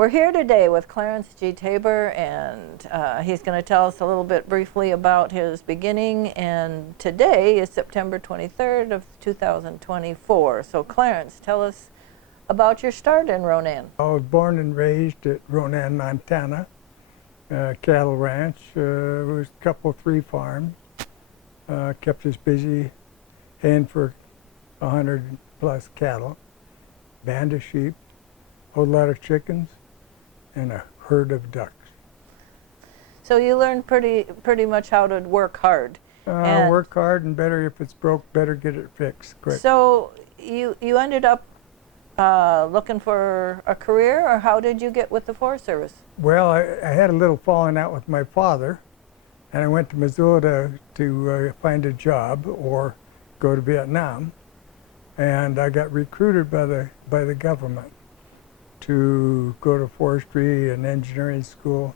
We're here today with Clarence G. Taber, and he's going to tell us a little bit briefly about his beginning, and today is September 23rd of 2024. So Clarence, tell us about your start in Ronan. I was born and raised at Ronan, Montana, cattle ranch. It was a couple, 3 farms. Kept us busy, haying for 100 plus cattle, band of sheep, a whole lot of chickens, and a herd of ducks. So you learned pretty much how to work hard. Work hard, and better if it's broke, better get it fixed quick. So you ended up looking for a career, or how did you get with the Forest Service? Well, I had a little falling out with my father, and I went to Missoula to find a job or go to Vietnam, and I got recruited by the government to go to forestry and engineering school.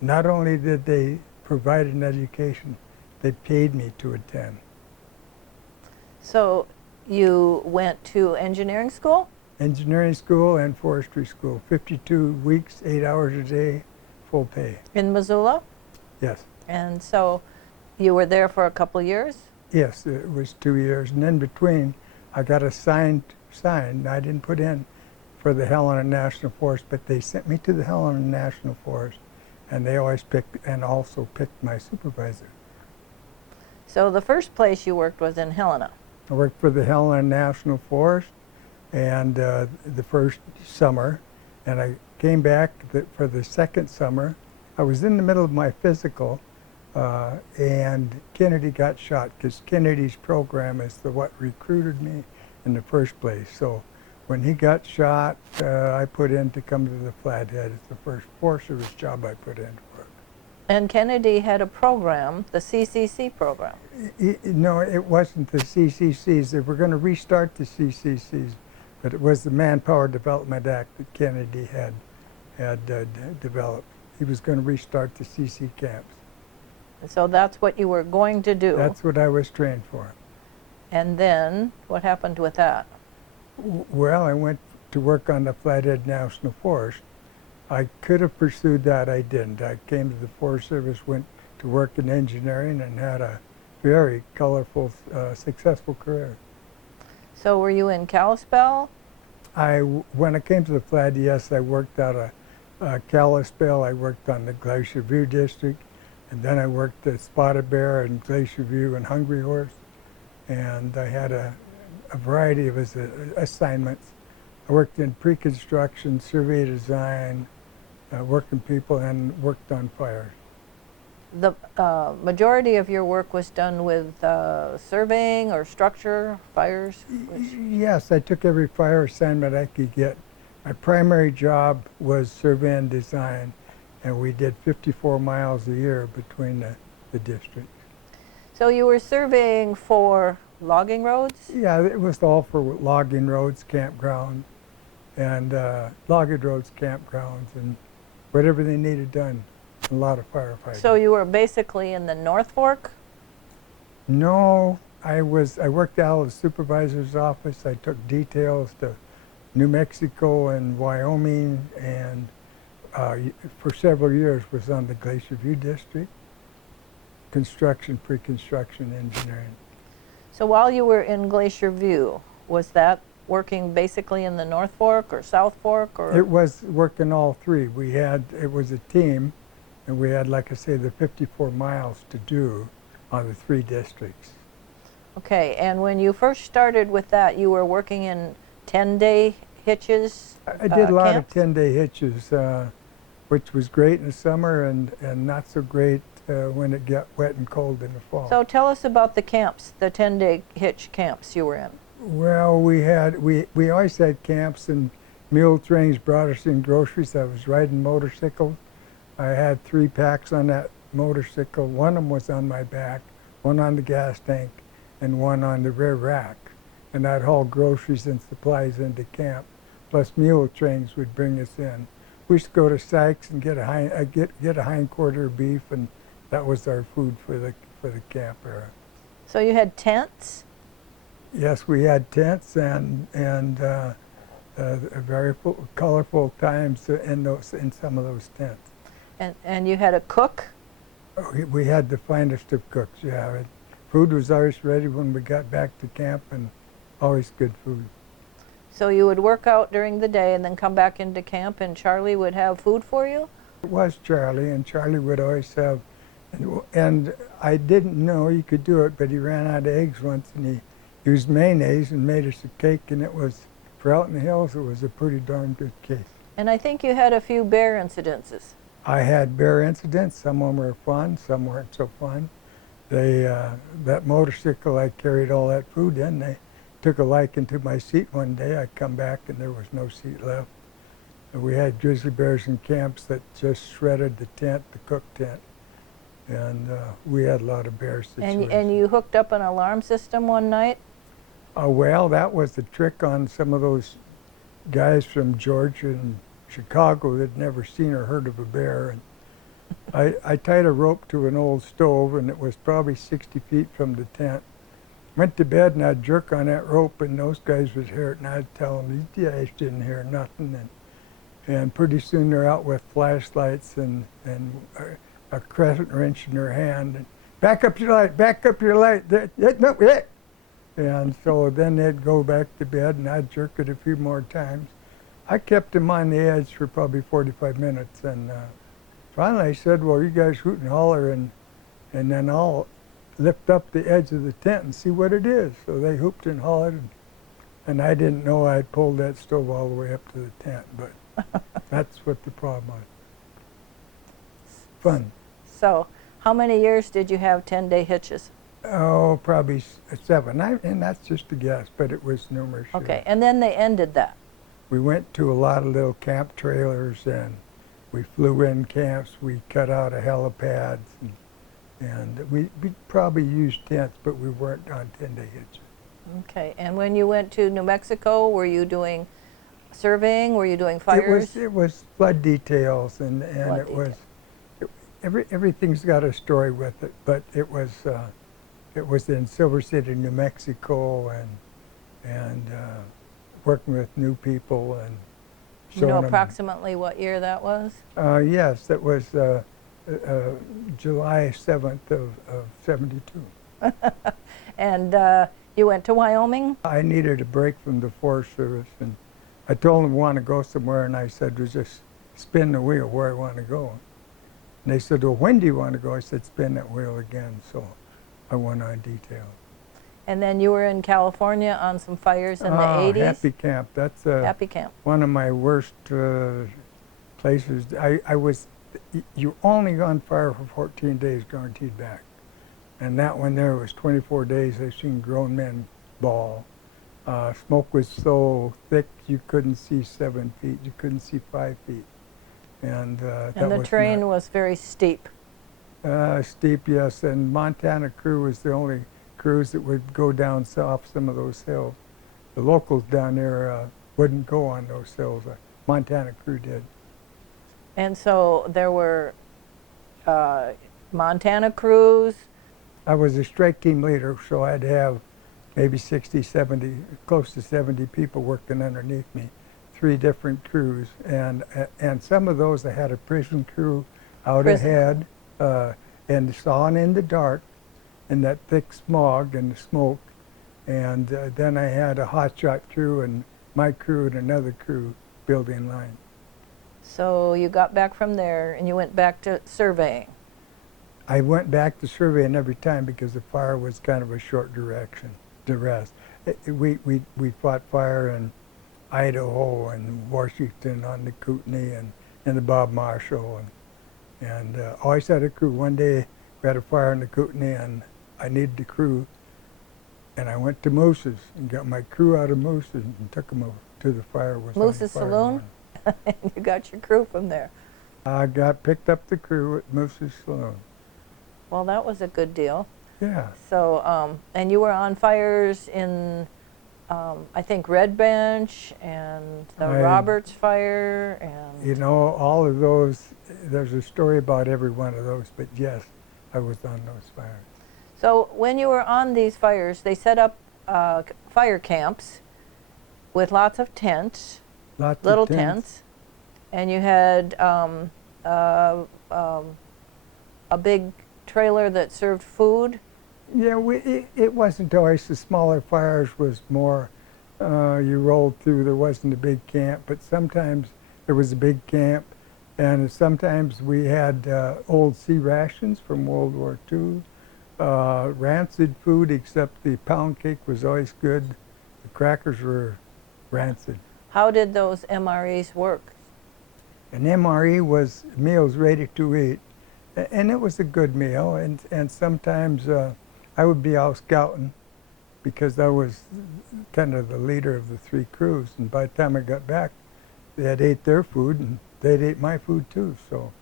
Not only did they provide an education, they paid me to attend. So you went to engineering school? Engineering school and forestry school, 52 weeks, 8 hours a day, full pay. In Missoula? Yes. And so you were there for a couple of years? Yes, it was 2 years, and in between I got a sign I didn't put in for the Helena National Forest, but they sent me to the Helena National Forest, and they always picked my supervisor. So the first place you worked was in Helena? I worked for the Helena National Forest and the first summer, and I came back for the second summer. I was in the middle of my physical, and Kennedy got shot, because Kennedy's program is what recruited me in the first place. So when he got shot, I put in to come to the Flathead. It's the first Forest Service job I put in for. And Kennedy had a program, the CCC program. No, it wasn't the CCCs. They were going to restart the CCCs, but it was the Manpower Development Act that Kennedy had developed. He was going to restart the CC camps. And so that's what you were going to do. That's what I was trained for. And then what happened with that? Well, I went to work on the Flathead National Forest. I could have pursued that, I didn't. I came to the Forest Service, went to work in engineering, and had a very colorful, successful career. So were you in Kalispell? When I came to the Flathead, yes, I worked out of Kalispell. I worked on the Glacier View District, and then I worked at Spotted Bear and Glacier View and Hungry Horse, and I had a variety of assignments. I worked in pre-construction, survey design, working people, and worked on fires. The majority of your work was done with surveying or structure, fires? Yes, I took every fire assignment I could get. My primary job was survey and design, and we did 54 miles a year between the districts. So you were surveying for logging roads? Yeah, it was all for logging roads, campgrounds, and logging roads, campgrounds, and whatever they needed done. A lot of firefighting. So you were basically in the North Fork? No, I worked out of the supervisor's office. I took details to New Mexico and Wyoming, and for several years was on the Glacier View District, construction, pre-construction, engineering. So while you were in Glacier View, was that working basically in the North Fork or South Fork? Or? It was working all three. It was a team, and we had, like I say, the 54 miles to do on the 3 districts. Okay, and when you first started with that, you were working in 10-day hitches? I did a lot camps? of 10-day hitches, which was great in the summer and not so great when it got wet and cold in the fall. So tell us about the camps, the 10-day hitch camps you were in. Well, we always had camps, and mule trains brought us in groceries. I was riding motorcycles. I had 3 packs on that motorcycle. One of them was on my back, one on the gas tank, and one on the rear rack. And I'd haul groceries and supplies into camp. Plus mule trains would bring us in. We used to go to Sykes and get a hindquarter of beef, and that was our food for the camp era. So you had tents? Yes, we had tents, and very colorful times in some of those tents. And you had a cook? We had the finest of cooks, yeah. Food was always ready when we got back to camp, and always good food. So you would work out during the day and then come back into camp and Charlie would have food for you? It was Charlie, and Charlie would always have, and I didn't know he could do it, but he ran out of eggs once, and he used mayonnaise and made us a cake, and it was, for out in the hills, it was a pretty darn good cake. And I think you had a few bear incidences. I had bear incidents. Some of them were fun, some weren't so fun. That motorcycle I carried all that food in, they took a liking to my seat one day. I come back and there was no seat left. We had grizzly bears in camps that just shredded the tent, the cook tent, and we had a lot of bear situations. And you hooked up an alarm system one night? Well, that was the trick on some of those guys from Georgia and Chicago that had never seen or heard of a bear. And I tied a rope to an old stove, and it was probably 60 feet from the tent. Went to bed, and I'd jerk on that rope, and those guys would hear it, and I'd tell them, these guys didn't hear nothing. And pretty soon they're out with flashlights and a crescent wrench in their hand. And, back up your light, back up your light. And so then they'd go back to bed, and I'd jerk it a few more times. I kept them on the edge for probably 45 minutes, and finally I said, well, you guys hoot and holler, and then I'll lift up the edge of the tent and see what it is. So they hooped and hollered, and I didn't know I'd pulled that stove all the way up to the tent, but that's what the problem was. Fun. So how many years did you have 10-day hitches? Oh, probably 7, and that's just a guess, but it was numerous. Okay, and then they ended that. We went to a lot of little camp trailers, and we flew in camps. We cut out a helipads, and we probably used tents, but we weren't on 10-day hitches. Okay, and when you went to New Mexico, were you doing surveying? Were you doing fires? It was flood details, and Flood it was everything's got a story with it. But it was in Silver City, New Mexico, and working with new people and You showing know them. approximately what year that was? Yes, that was July 7th of '72. And you went to Wyoming? I needed a break from the Forest Service, and I told them I want to go somewhere, and I said, well, just spin the wheel where I want to go. And they said, well, when do you want to go? I said, spin that wheel again. So I went on detail. And then you were in California on some fires in the 80s? Happy Camp. That's Happy Camp. one of my worst places. You only on fire for 14 days guaranteed back. And that one there was 24 days. I've seen grown men bawl. Smoke was so thick you couldn't see 7 feet. You couldn't see 5 feet. And The terrain was very steep. Steep, yes. And Montana crew was the only crews that would go down off some of those hills. The locals down there wouldn't go on those hills. Montana crew did. And so there were Montana crews. I was a strike team leader, so I'd have maybe 60, 70, close to 70 people working underneath me, 3 different crews. And some of those I had a prison crew out ahead and sawing in the dark in that thick smog and the smoke. And then I had a hotshot crew and my crew and another crew building line. So you got back from there and you went back to surveying. I went back to surveying every time because the fire was kind of a short direction to rest. We fought fire in Idaho and Washington on the Kootenai and the Bob Marshall and always had a crew. One day we had a fire in the Kootenai and I needed the crew, and I went to Moose's and got my crew out of Moose's and took them over to the fire. Moose's Saloon? And you got your crew from there. I picked up the crew at Moose's Saloon. Well, that was a good deal. Yeah. So, and you were on fires in, I think, Red Bench and the Roberts fire and... You know, all of those, there's a story about every one of those, but yes, I was on those fires. So when you were on these fires, they set up fire camps with lots of tents, Lots little of tents. tents, and you had uh, um, a big trailer that served food. Yeah, it wasn't always the smaller fires was more you rolled through. There wasn't a big camp, but sometimes there was a big camp, and sometimes we had old sea rations from World War II, rancid food, except the pound cake was always good. The crackers were rancid. How did those MREs work? An MRE was meals ready to eat, and it was a good meal. And sometimes I would be out scouting because I was kind of the leader of the three crews. And by the time I got back, they had ate their food and they'd ate my food too. So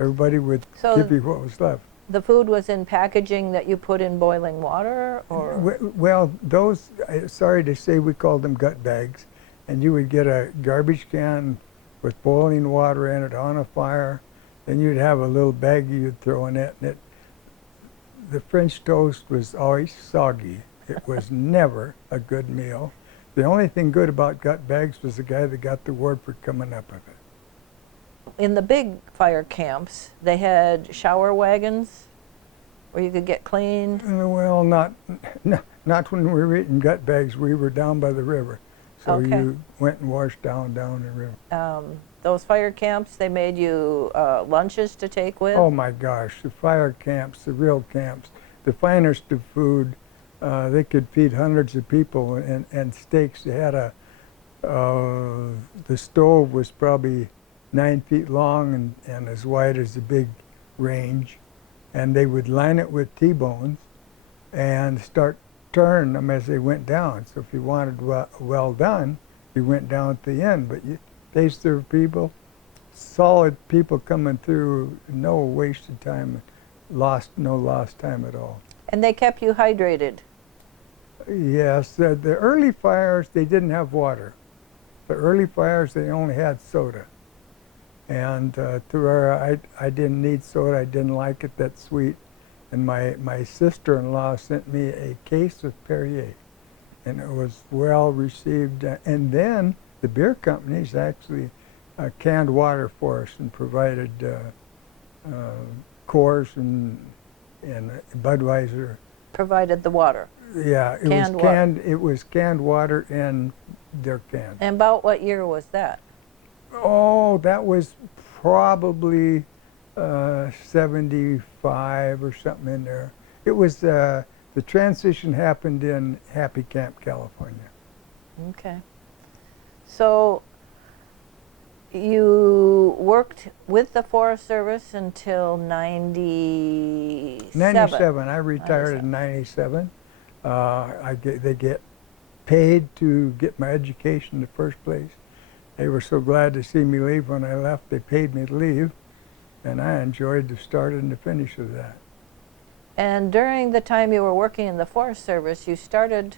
everybody would So give you what was left. the food was in packaging that you put in boiling water, or? Well, those, sorry to say, we called them gut bags. And you would get a garbage can with boiling water in it on a fire. Then you'd have a little baggie you'd throw in it. And the French toast was always soggy. It was never a good meal. The only thing good about gut bags was the guy that got the award for coming up with it. In the big fire camps, they had shower wagons where you could get cleaned. Well, not when we were eating gut bags. We were down by the river. So Okay. you went and washed down the river. Those fire camps, they made you lunches to take with. Oh my gosh, the fire camps, the real camps, the finest of food. They could feed hundreds of people, and steaks. They had the stove was probably 9 feet long and as wide as a big range. And they would line it with T-bones and start turning them as they went down. So if you wanted well done, you went down at the end. But they served people, solid people coming through, no wasted time, no lost time at all. And they kept you hydrated. Yes, the early fires, they didn't have water. The early fires, they only had soda. And to where I didn't need soda, I didn't like it that sweet. And my sister-in-law sent me a case of Perrier, and it was well received. And then the beer companies actually canned water for us and provided Coors and Budweiser. Provided the water. Yeah, it Canned was water. canned. It was canned water in their cans. And about what year was that? Oh, that was probably 75 or something in there. It was the transition happened in Happy Camp, California. Okay. So you worked with the Forest Service until 97. 97. I retired in 97. They get paid to get my education in the first place. They were so glad to see me leave when I left. They paid me to leave, and I enjoyed the start and the finish of that. And during the time you were working in the Forest Service, you started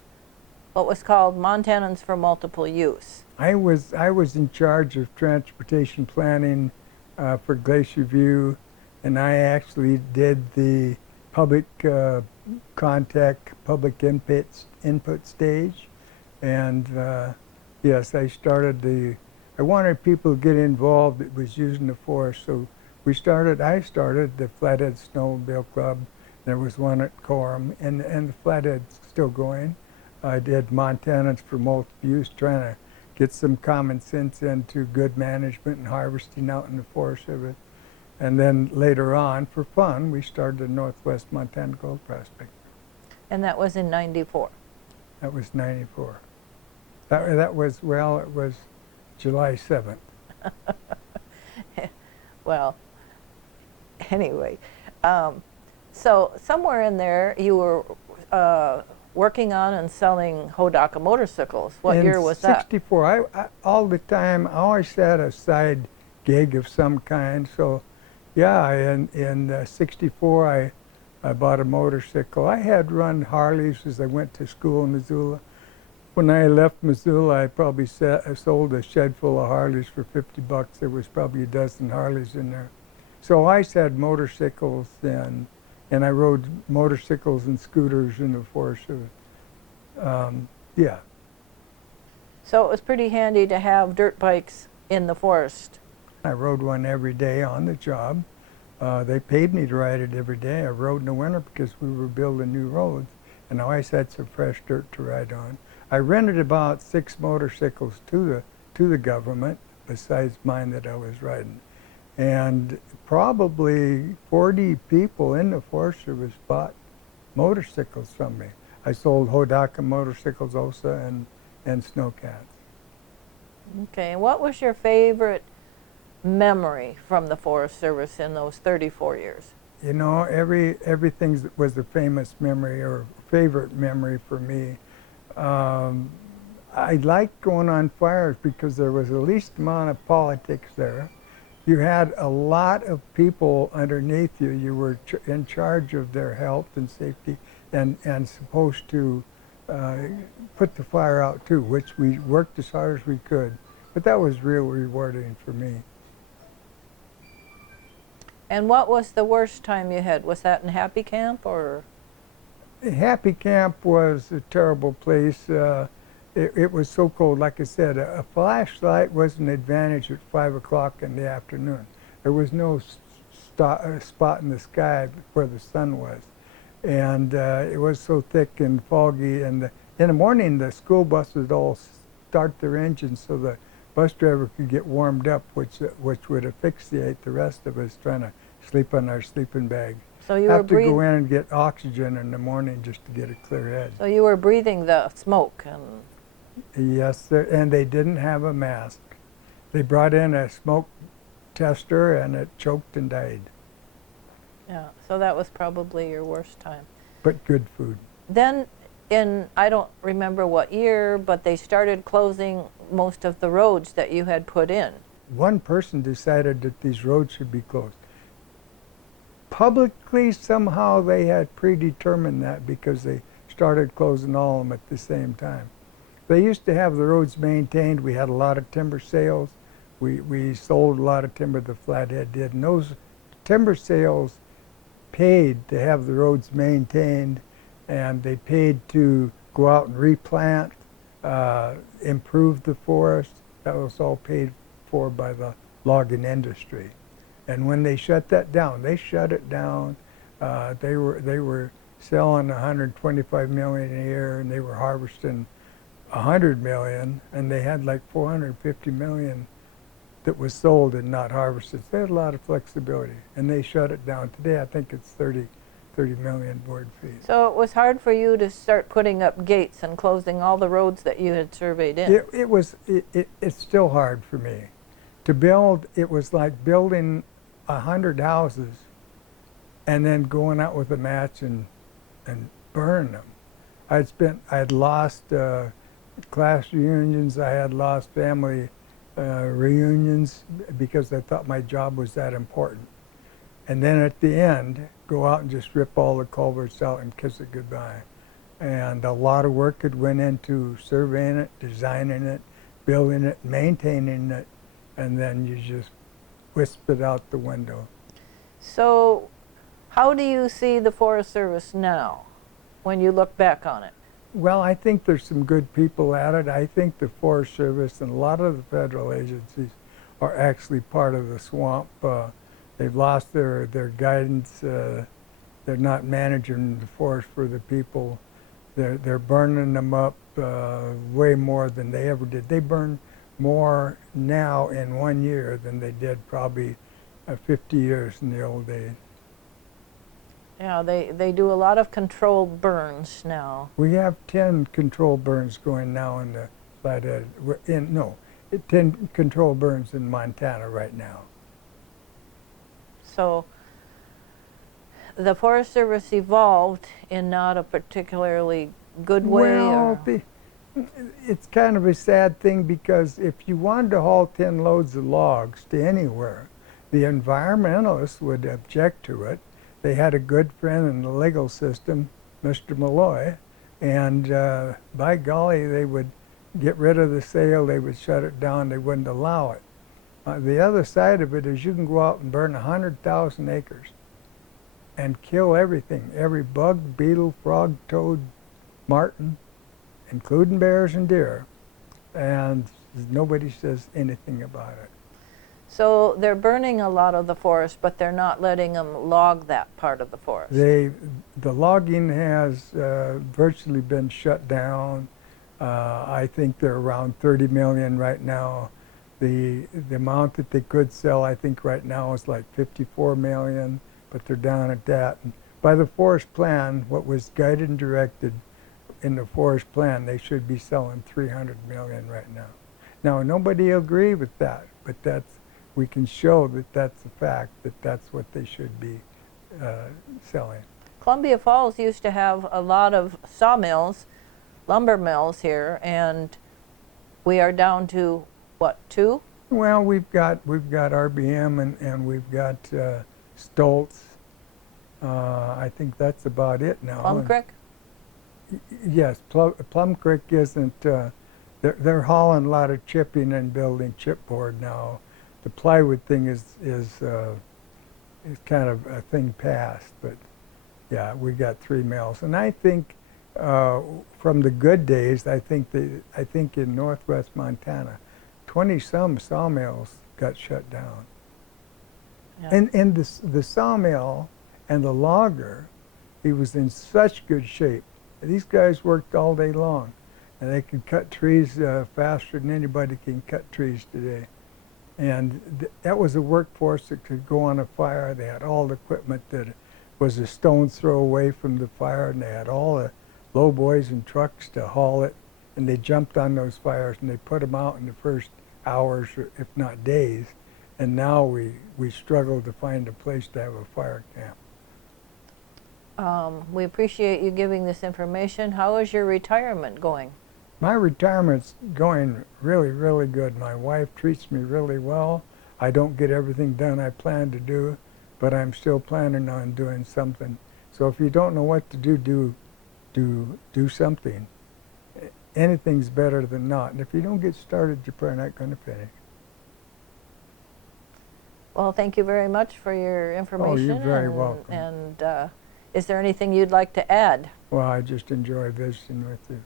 what was called Montanans for Multiple Use. I was in charge of transportation planning for Glacier View, and I actually did the public contact, public input stage, and yes, I wanted people to get involved that was using the forest, so I started the Flathead Snowmobile Club. There was one at Coram, and the Flathead's still going. I did Montanans for Multiple Use, trying to get some common sense into good management and harvesting out in the forest of it. And then later on, for fun, we started the Northwest Montana Gold Prospect. And that was in 94. That was 94. That was, well, it was July 7th. Well, anyway, so somewhere in there you were working on and selling Hodaka motorcycles. What year was that? 64. I all the time, I always had a side gig of some kind. So, yeah, in 64, I bought a motorcycle. I had run Harleys as I went to school in Missoula. When I left Missoula, I probably sold a shed full of Harleys for $50. There was probably a dozen Harleys in there. So I always had motorcycles then, and I rode motorcycles and scooters in the forest. Yeah. So it was pretty handy to have dirt bikes in the forest. I rode one every day on the job. They paid me to ride it every day. I rode in the winter because we were building new roads, and I always had some fresh dirt to ride on. I rented about 6 motorcycles to the government, besides mine that I was riding. And probably 40 people in the Forest Service bought motorcycles from me. I sold Hodaka motorcycles also and snowcats. Okay, and what was your favorite memory from the Forest Service in those 34 years? You know, everything was a famous memory or favorite memory for me. I liked going on fires because there was the least amount of politics there. You had a lot of people underneath you. You were in charge of their health and safety and supposed to put the fire out too, which we worked as hard as we could. But that was real rewarding for me. And what was the worst time you had? Was that in Happy Camp or? Happy Camp was a terrible place. It was so cold. Like I said, a flashlight was an advantage at 5 o'clock in the afternoon. There was no spot in the sky where the sun was. And it was so thick and foggy. And in the morning, the school buses all start their engines so the bus driver could get warmed up, which would asphyxiate the rest of us trying to sleep on our sleeping bag. So you Have were to breathing. go in and get oxygen in the morning just to get a clear head. So you were breathing the smoke, and Yes, and they didn't have a mask. They brought in a smoke tester and it choked and died. yeah. So that was probably your worst time. But good food. Then, I don't remember what year, but they started closing most of the roads that you had put in. One person decided that these roads should be closed. Publicly, somehow they had predetermined that because they started closing all of them at the same time. They used to have the roads maintained. We had a lot of timber sales. We sold a lot of timber, the Flathead did. And those timber sales paid to have the roads maintained, and they paid to go out and replant, improve the forest. That was all paid for by the logging industry. And when they shut that down, they shut it down. They were selling 125 million a year, and they were harvesting 100 million, and they had like 450 million that was sold and not harvested. So they had a lot of flexibility, and they shut it down. Today, I think it's 30 million board feet. So it was hard for you to start putting up gates and closing all the roads that you had surveyed in. It's still hard for me to build. It was like building 100 houses and then going out with a match and burn them. I'd lost class reunions. I had lost family reunions because I thought my job was that important. And then at the end, go out and just rip all the culverts out and kiss it goodbye. And a lot of work had went into surveying it, designing it, building it, maintaining it, and then you just wisp it out the window. So how do you see the Forest Service now when you look back on it? Well, I think there's some good people at it. I think the Forest Service and a lot of the federal agencies are actually part of the swamp. They've lost their guidance. They're not managing the forest for the people. They're burning them up way more than they ever did. They burn more now in 1 year than they did probably 50 years in the old days. Yeah, they do a lot of controlled burns now. We have 10 controlled burns going now in the Flathead. 10 controlled burns in Montana right now. So the Forest Service evolved in not a particularly good way? Well, it's kind of a sad thing because if you wanted to haul 10 loads of logs to anywhere, the environmentalists would object to it. They had a good friend in the legal system, Mr. Malloy, and by golly, they would get rid of the sale, they would shut it down, they wouldn't allow it. The other side of it is you can go out and burn 100,000 acres and kill everything, every bug, beetle, frog, toad, marten, including bears and deer, and nobody says anything about it. So they're burning a lot of the forest, but they're not letting them log that part of the forest. The logging has virtually been shut down. I think they're around 30 million right now. The amount that they could sell, I think right now is like 54 million, but they're down at that. And by the forest plan, what was guided and directed in the forest plan, they should be selling 300 million right now. Now, nobody agree with that, but we can show that that's a fact, that that's what they should be selling. Columbia Falls used to have a lot of sawmills, lumber mills here, and we are down to, what, 2? Well, we've got RBM and we've got Stoltz. I think that's about it now. Plum Creek? Yes, Plum Creek isn't. They're hauling a lot of chipping and building chipboard now. The plywood thing is kind of a thing past, but yeah, we got 3 mills, and I think from the good days, I think in northwest Montana, 20-some sawmills got shut down, Yeah. and the sawmill and the logger, he was in such good shape. These guys worked all day long, and they could cut trees faster than anybody can cut trees today. And that was a workforce that could go on a fire. They had all the equipment that was a stone's throw away from the fire, and they had all the lowboys and trucks to haul it. And they jumped on those fires, and they put them out in the first hours, if not days. And now we struggle to find a place to have a fire camp. We appreciate you giving this information. How is your retirement going? My retirement's going really, really good. My wife treats me really well. I don't get everything done I plan to do, but I'm still planning on doing something. So if you don't know what to do something. Anything's better than not. And if you don't get started, you're probably not going to finish. Well, thank you very much for your information. Oh, you're very welcome. And is there anything you'd like to add? Well, I just enjoy visiting with you.